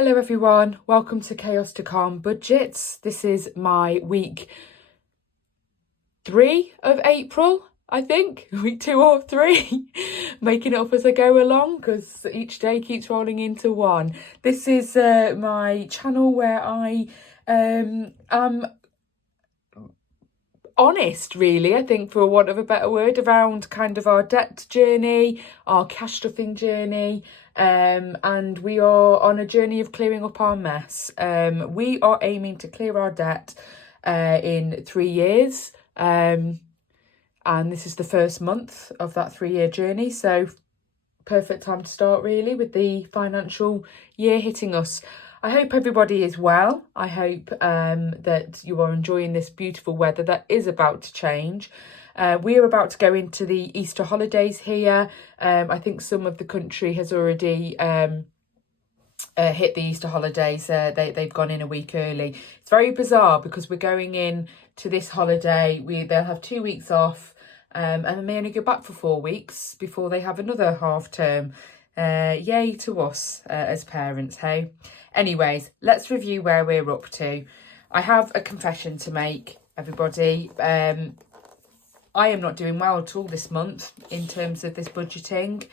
Hello everyone, welcome to Chaos to Calm Budgets. This is my week 3 of April, I think, week 2 or 3, making it up as I go along because each day keeps rolling into one. This is my channel where I am honest, really, I think, for want of a better word, around kind of our debt journey, our cash stuffing journey, and we are on a journey of clearing up our mess. We are aiming to clear our debt in 3 years, and this is the first month of that 3-year journey, so perfect time to start, really, with the financial year hitting us. I hope everybody is well. I hope that you are enjoying this beautiful weather that is about to change. We are about to go into the Easter holidays here. I think some of the country has already hit the Easter holidays. They've gone in a week early. It's very bizarre because we're going in to this holiday. They'll have 2 weeks off, and then they only go back for 4 weeks before they have another half term. Yay to us as parents, hey? Anyways, let's review where we're up to. I have a confession to make, everybody. I am not doing well at all this month in terms of this budgeting.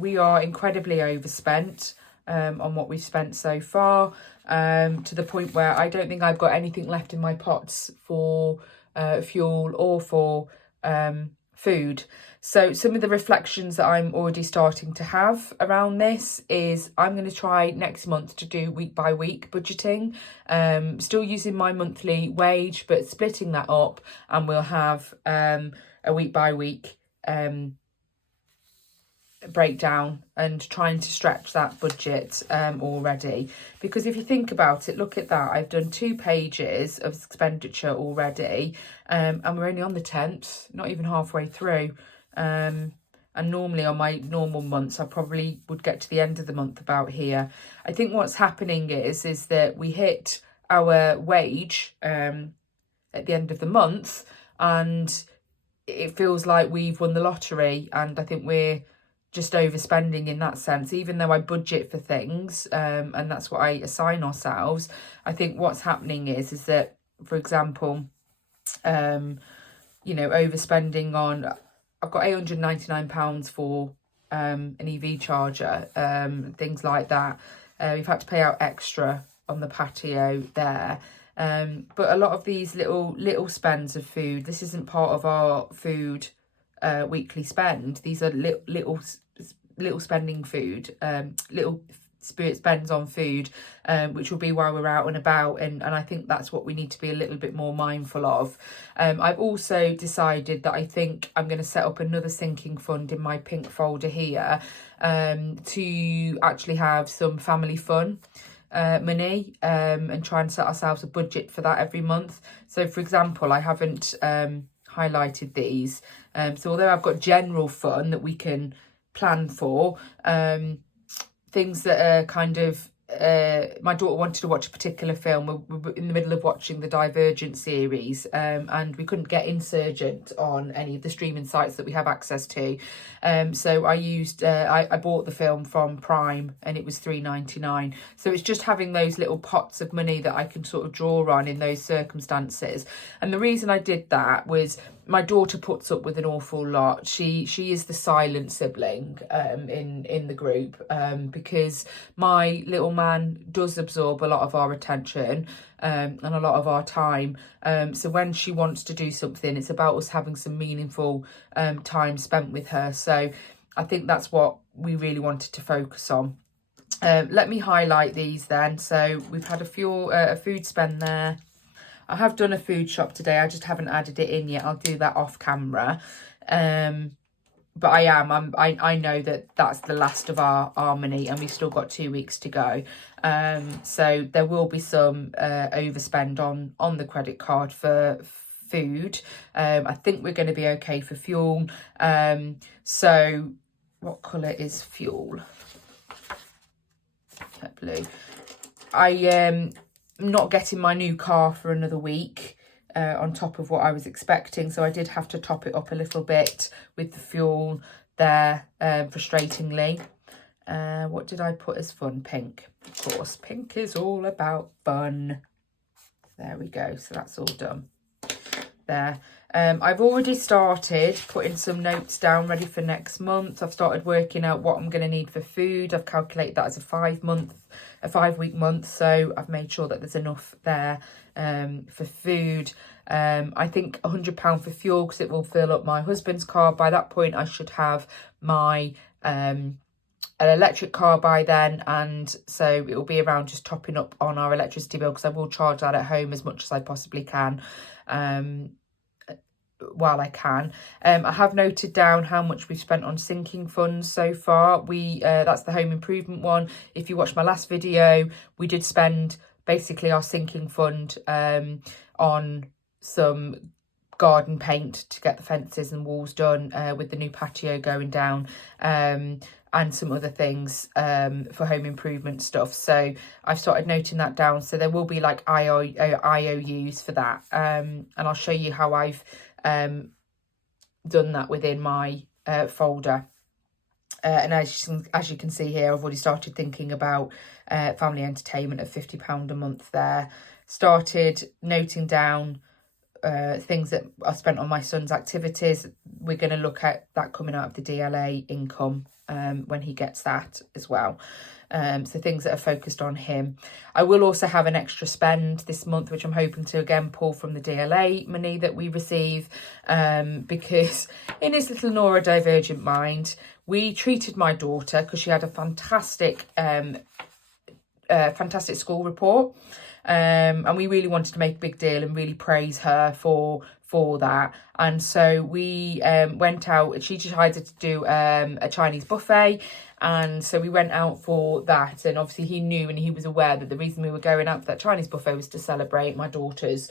We are incredibly overspent on what we've spent so far, to the point where I don't think I've got anything left in my pots for fuel or for food. So some of the reflections that I'm already starting to have around this is I'm going to try next month to do week by week budgeting, still using my monthly wage, but splitting that up, and we'll have a week by week breakdown and trying to stretch that budget already. Because if you think about it, look at that, I've done 2 pages of expenditure already, and we're only on the 10th, not even halfway through. And normally on my normal months I probably would get to the end of the month about here. I think what's happening is that we hit our wage at the end of the month, and it feels like we've won the lottery, and I think we're just overspending in that sense, even though I budget for things, and that's what I assign ourselves. I think what's happening is that, for example, overspending on, I've got £899 for an EV charger, things like that. We've had to pay out extra on the patio there. But a lot of these little spends of food, this isn't part of our food weekly spend. These are little spending food, little spirit spends on food, which will be while we're out and about, and I think that's what we need to be a little bit more mindful of. I've also decided that I think I'm going to set up another sinking fund in my pink folder here, to actually have some family fun money, and try and set ourselves a budget for that every month. So for example, I haven't highlighted these, so although I've got general fun that we can plan for, things that are kind of, my daughter wanted to watch a particular film. We're in the middle of watching the Divergent series, and we couldn't get Insurgent on any of the streaming sites that we have access to. So I bought the film from Prime, and it was £3.99. So it's just having those little pots of money that I can sort of draw on in those circumstances. And the reason I did that was my daughter puts up with an awful lot. She is the silent sibling in the group, because my little man does absorb a lot of our attention and a lot of our time. So when she wants to do something, it's about us having some meaningful time spent with her. So I think that's what we really wanted to focus on. Let me highlight these then. So we've had a food spend there. I have done a food shop today. I just haven't added it in yet. I'll do that off camera. But I know that that's the last of our money, and we've still got 2 weeks to go. So there will be some overspend on the credit card for food. I think we're going to be okay for fuel. So what colour is fuel? Blue. I'm not getting my new car for another week, on top of what I was expecting, so I did have to top it up a little bit with the fuel there, frustratingly. What did I put as fun? Pink. Of course, pink is all about fun. There we go. So that's all done. There. I've already started putting some notes down ready for next month. I've started working out what I'm going to need for food. I've calculated that as a 5-week month. So I've made sure that there's enough there for food. I think £100 for fuel, because it will fill up my husband's car. By that point, I should have my an electric car by then, and so it will be around just topping up on our electricity bill, because I will charge that at home as much as I possibly can. While I can. I have noted down how much we've spent on sinking funds so far. That's the home improvement one. If you watched my last video, we did spend basically our sinking fund on some garden paint to get the fences and walls done, with the new patio going down, and some other things for home improvement stuff. So I've started noting that down. So there will be like IOUs for that, and I'll show you how I've done that within my folder. And as you can see here, I've already started thinking about family entertainment of £50 a month there. Started noting down things that I spent on my son's activities. We're going to look at that coming out of the DLA income when he gets that as well. So things that are focused on him. I will also have an extra spend this month, which I'm hoping to again pull from the DLA money that we receive, because in his little neurodivergent mind, we treated my daughter because she had a fantastic school report, and we really wanted to make a big deal and really praise her for that. And so we went out. She decided to do a Chinese buffet, and so we went out for that. And obviously he knew and he was aware that the reason we were going out for that Chinese buffet was to celebrate my daughter's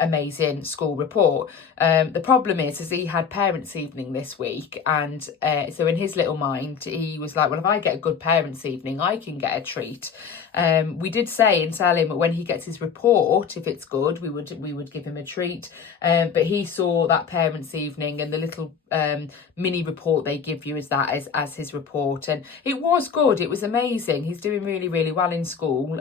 amazing school report. The problem is he had parents' evening this week, and so in his little mind he was like, well, if I get a good parents' evening, I can get a treat. We did say and tell him that when he gets his report, if it's good, we would give him a treat, but he saw that parents' evening and the little mini report they give you as his report, and it was good. It was amazing. He's doing really, really well in school,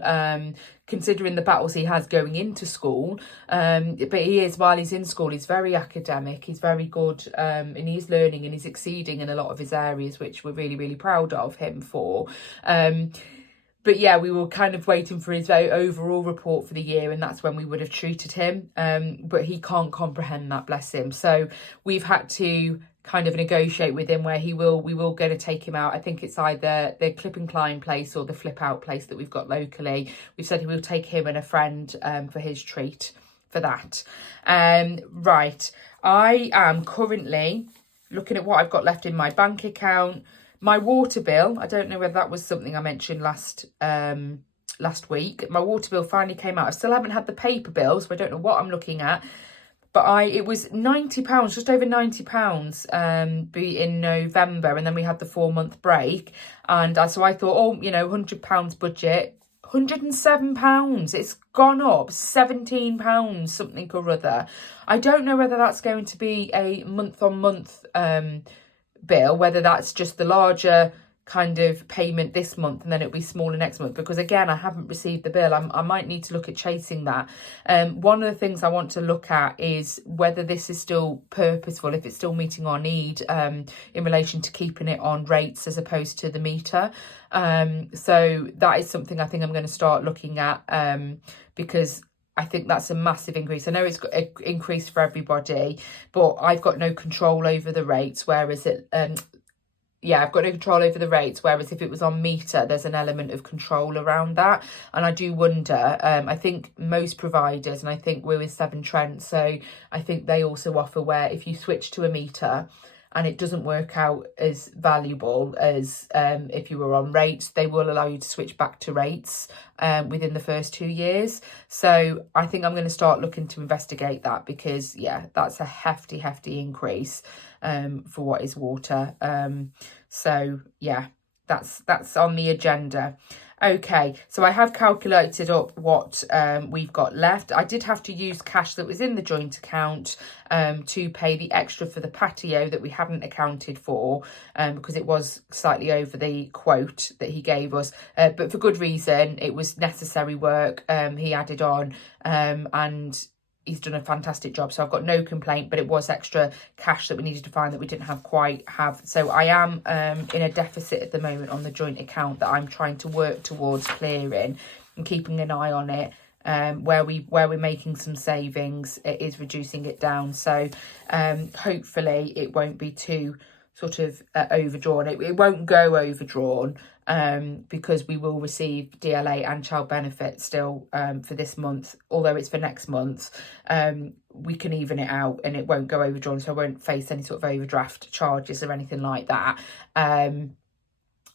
considering the battles he has going into school, but he is, while he's in school, he's very academic, he's very good, and he's learning and he's exceeding in a lot of his areas, which we're really, really proud of him for. But yeah, we were kind of waiting for his overall report for the year, and that's when we would have treated him, but he can't comprehend that, bless him. So we've had to kind of negotiate with him where we will go to take him out. I think it's either the Clip and Climb place or the Flip Out place that we've got locally. We've said we'll take him and a friend for his treat for that. Right, I am currently looking at what I've got left in my bank account. My water bill, I don't know whether that was something I mentioned last week. My water bill finally came out. I still haven't had the paper bill, so I don't know what I'm looking at. But it was £90, just over £90 in November, and then we had the 4-month break. And so I thought, £100 budget, £107. It's gone up £17, something or other. I don't know whether that's going to be a month-on-month bill, whether that's just the larger kind of payment this month and then it'll be smaller next month, because again, I haven't received the bill. I might need to look at chasing that. One of the things I want to look at is whether this is still purposeful, if it's still meeting our need in relation to keeping it on rates as opposed to the meter. So that is something I think I'm going to start looking at, because I think that's a massive increase. I know it's got an increase for everybody, but I've got no control over the rates, whereas I've got no control over the rates, whereas if it was on meter, there's an element of control around that. And I do wonder, I think most providers, and I think we're with Severn Trent, so I think they also offer where if you switch to a meter and it doesn't work out as valuable as if you were on rates, they will allow you to switch back to rates within the first 2 years. So I think I'm going to start looking to investigate that, because, yeah, that's a hefty increase for what is water. So, yeah, that's on the agenda. Okay, so I have calculated up what we've got left. I did have to use cash that was in the joint account to pay the extra for the patio that we hadn't accounted for because it was slightly over the quote that he gave us. But for good reason, it was necessary work he added on and he's done a fantastic job, so I've got no complaint, but it was extra cash that we needed to find that we didn't quite have. So I am in a deficit at the moment on the joint account that I'm trying to work towards clearing and keeping an eye on it. Where we're making some savings, it is reducing it down. So hopefully it won't be too sort of overdrawn. It won't go overdrawn because we will receive DLA and child benefit still for this month, although it's for next month. We can even it out and it won't go overdrawn, so I won't face any sort of overdraft charges or anything like that.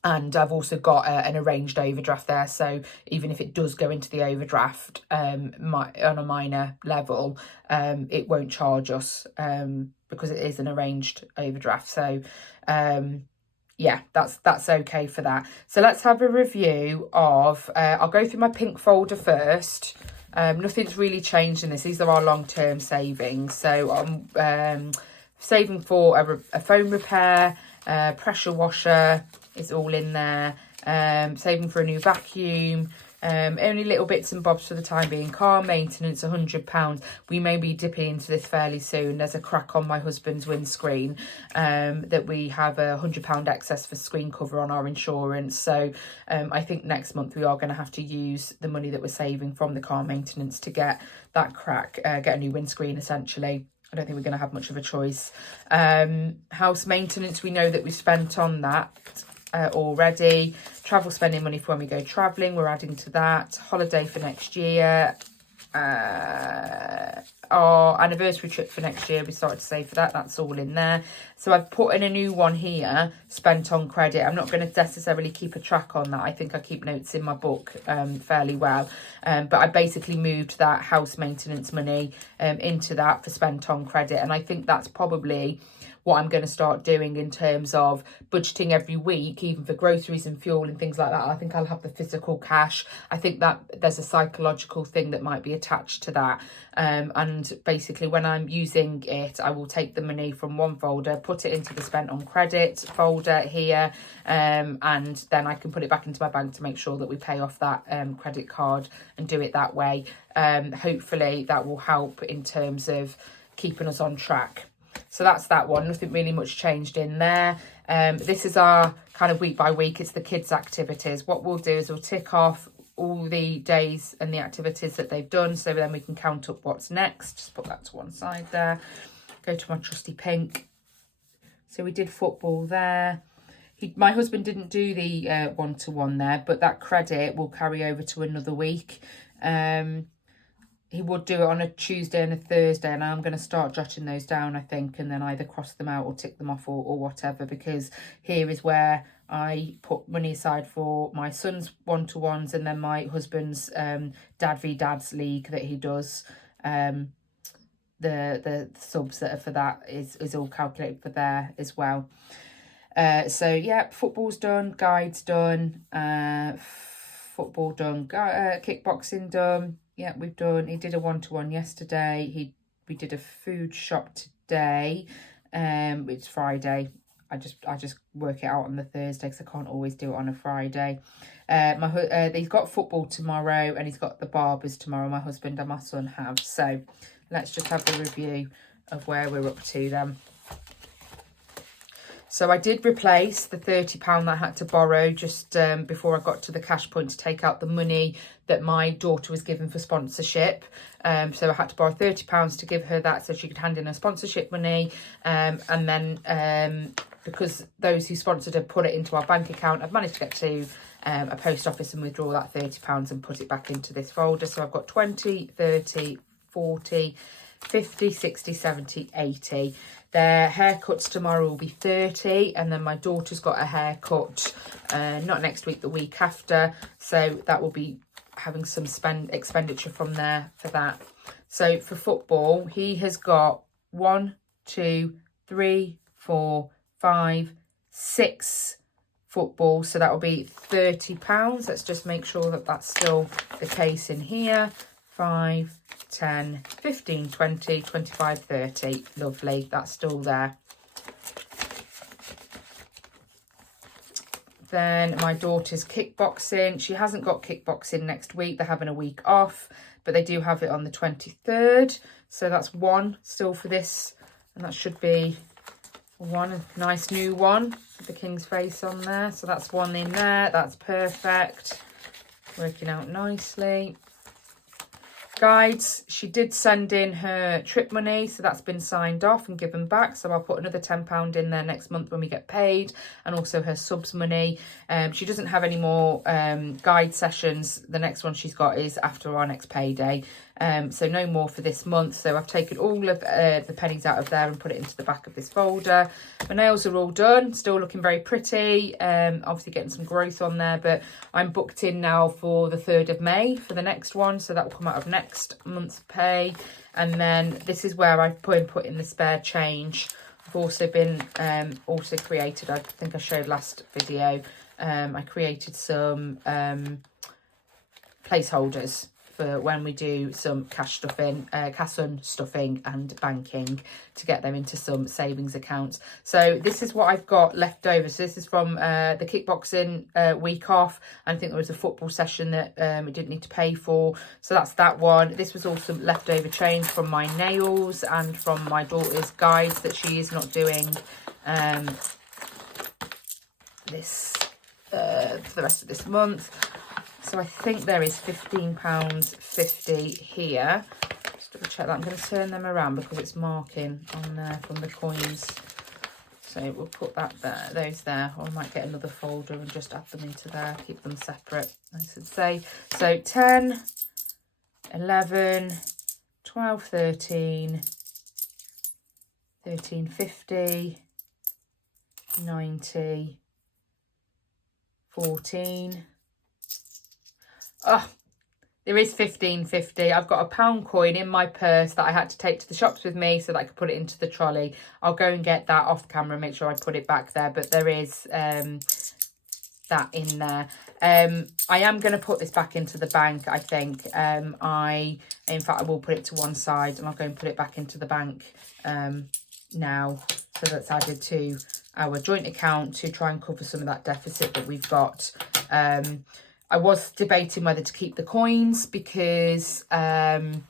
And I've also got an arranged overdraft there, so even if it does go into the overdraft on a minor level, it won't charge us because it is an arranged overdraft. So yeah, that's okay for that. So let's have a review of, I'll go through my pink folder first. Nothing's really changed in this. These are our long-term savings. So I'm saving for a phone repair, pressure washer is all in there, saving for a new vacuum, only little bits and bobs for the time being. Car maintenance, £100. We may be dipping into this fairly soon. There's a crack on my husband's windscreen that we have a £100 excess for screen cover on our insurance. So I think next month we are going to have to use the money that we're saving from the car maintenance to get that crack, get a new windscreen essentially. I don't think we're going to have much of a choice. House maintenance, we know that we spent on that already. Travel spending money for when we go travelling, we're adding to that. Holiday for next year. Our anniversary trip for next year, we started to save for that. That's all in there. So I've put in a new one here, spent on credit. I'm not going to necessarily keep a track on that. I think I keep notes in my book fairly well. But I basically moved that house maintenance money into that for spent on credit. And I think that's probably what I'm going to start doing in terms of budgeting every week, even for groceries and fuel and things like that. I think I'll have the physical cash. I think that there's a psychological thing that might be attached to that. And basically when I'm using it, I will take the money from one folder, put it into the spent on credit folder here, and then I can put it back into my bank to make sure that we pay off that credit card and do it that way. Hopefully that will help in terms of keeping us on track. So that's that one. Nothing really much changed in there. This is our kind of week by week. It's the kids' activities. What we'll do is we'll tick off all the days and the activities that they've done, so then we can count up what's next. Just put that to one side there. Go to my trusty pink. So we did football there. My husband didn't do the one-to-one there, but that credit will carry over to another week. He would do it on a Tuesday and a Thursday, and I'm going to start jotting those down, I think, and then either cross them out or tick them off or whatever, because here is where I put money aside for my son's one-to-ones and then my husband's Dad v Dad's league that he does. The subs that are for that is all calculated for there as well. So, yeah, football's done, guides done, football done, kickboxing done. Yeah, we've done. He did a one-to-one yesterday. We did a food shop today. It's Friday. I just work it out on the Thursday because I can't always do it on a Friday. He's got football tomorrow and he's got the barbers tomorrow. My husband and my son have. So let's just have a review of where we're up to then. So I did replace the £30 that I had to borrow just before I got to the cash point to take out the money that my daughter was given for sponsorship. So I had to borrow £30 to give her that so she could hand in her sponsorship money. And then because those who sponsored her put it into our bank account, I've managed to get to a post office and withdraw that £30 and put it back into this folder. So I've got 20, 30, 40, 50, 60, 70, 80. Their haircuts tomorrow will be 30, and then my daughter's got a haircut not next week, the week after, so that will be having some expenditure from there for that. So for football, he has got 1, 2, 3, 4, 5, 6 football, so that will be £30. Let's just make sure that that's still the case in here. 5, 10, 15, 20, 25, 30. Lovely, that's still there. Then my daughter's kickboxing. She hasn't got kickboxing next week. They're having a week off, but they do have it on the 23rd. So that's one still for this. And that should be one, a nice new one with the king's face on there. So that's one in there. That's perfect. Working out nicely. Guides, she did send in her trip money, so that's been signed off and given back, so I'll put another £10 in there next month when we get paid, and also her subs money. She doesn't have any more guide sessions. The next one she's got is after our next payday, so no more for this month. So I've taken all of the pennies out of there and put it into the back of this folder. My nails are all done, still looking very pretty, obviously getting some growth on there, but I'm booked in now for the 3rd of May for the next one, so that will come out of next month's pay. And then this is where I put in the spare change. I've also been also created, I think I showed last video, I created some placeholders for when we do some cash stuffing, Kassun stuffing and banking, to get them into some savings accounts. So this is what I've got left over. So this is from the kickboxing week off. I think there was a football session that we didn't need to pay for. So that's that one. This was also leftover change from my nails and from my daughter's guides that she is not doing this for the rest of this month. So I think there is £15.50 here. Just double check that. I'm going to turn them around because it's marking on there from the coins. So we'll put that there, those there, or I might get another folder and just add them into there, keep them separate, I should say. So 10, 11, 12, 13, 13.50, 90, 14. Oh, there is £15.50. I've got a £1 coin in my purse that I had to take to the shops with me so that I could put it into the trolley. I'll go and get that off camera and make sure I put it back there. But there is that in there. I am going to put this back into the bank, I think. In fact, I will put it to one side and I'll go and put it back into the bank now. So that's added to our joint account to try and cover some of that deficit that we've got. I was debating whether to keep the coins because my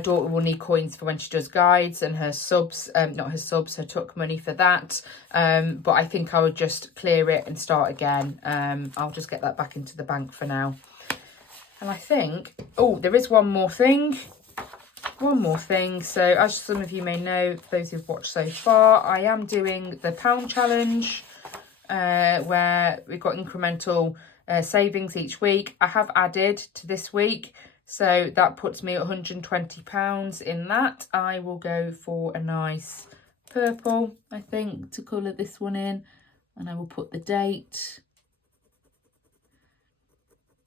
daughter will need coins for when she does guides and her subs, not her subs, her tuck money for that. But I think I would just clear it and start again. I'll just get that back into the bank for now. And I think, oh, there is one more thing. One more thing. So as some of you may know, those who've watched so far, I am doing the pound challenge where we've got incremental savings each week. I have added to this week, so that puts me at £120 in that. I will go for a nice purple, I think, to colour this one in, and I will put the date.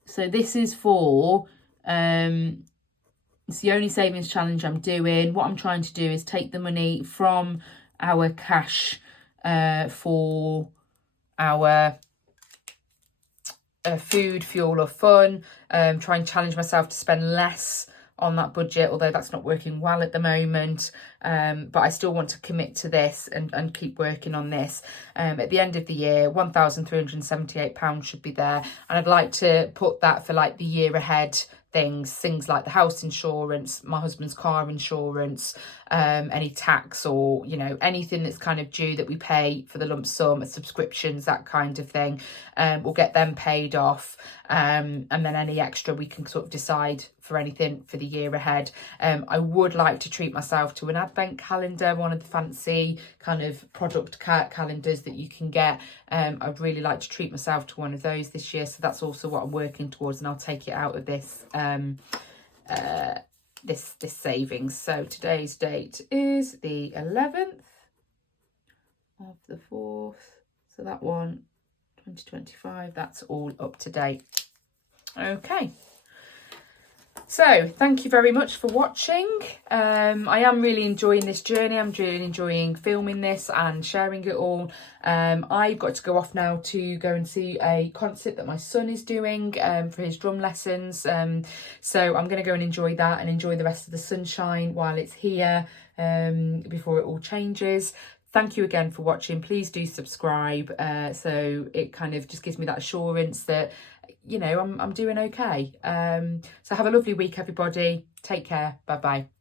So this is for it's the only savings challenge I'm doing. What I'm trying to do is take the money from our cash for our food, fuel or fun, try and challenge myself to spend less on that budget, although that's not working well at the moment, but I still want to commit to this and keep working on this. At the end of the year, £1,378 should be there, and I'd like to put that for like the year ahead things like the house insurance, my husband's car insurance, any tax, or you know, anything that's kind of due that we pay for the lump sum, subscriptions, that kind of thing. We'll get them paid off, and then any extra we can sort of decide for anything for the year ahead. I would like to treat myself to an advent calendar, one of the fancy kind of product calendars that you can get. I'd really like to treat myself to one of those this year, so that's also what I'm working towards, and I'll take it out of this this savings. So today's date is the 11th of the 4th, so that one 2025, that's all up to date. Okay, So thank you very much for watching. I am really enjoying this journey. I'm really enjoying filming this and sharing it all. I've got to go off now to go and see a concert that my son is doing for his drum lessons. So I'm going to go and enjoy that and enjoy the rest of the sunshine while it's here before it all changes. Thank you again for watching. Please do subscribe so it kind of just gives me that assurance that, you know, I'm doing okay. So have a lovely week, everybody. Take care. Bye-bye.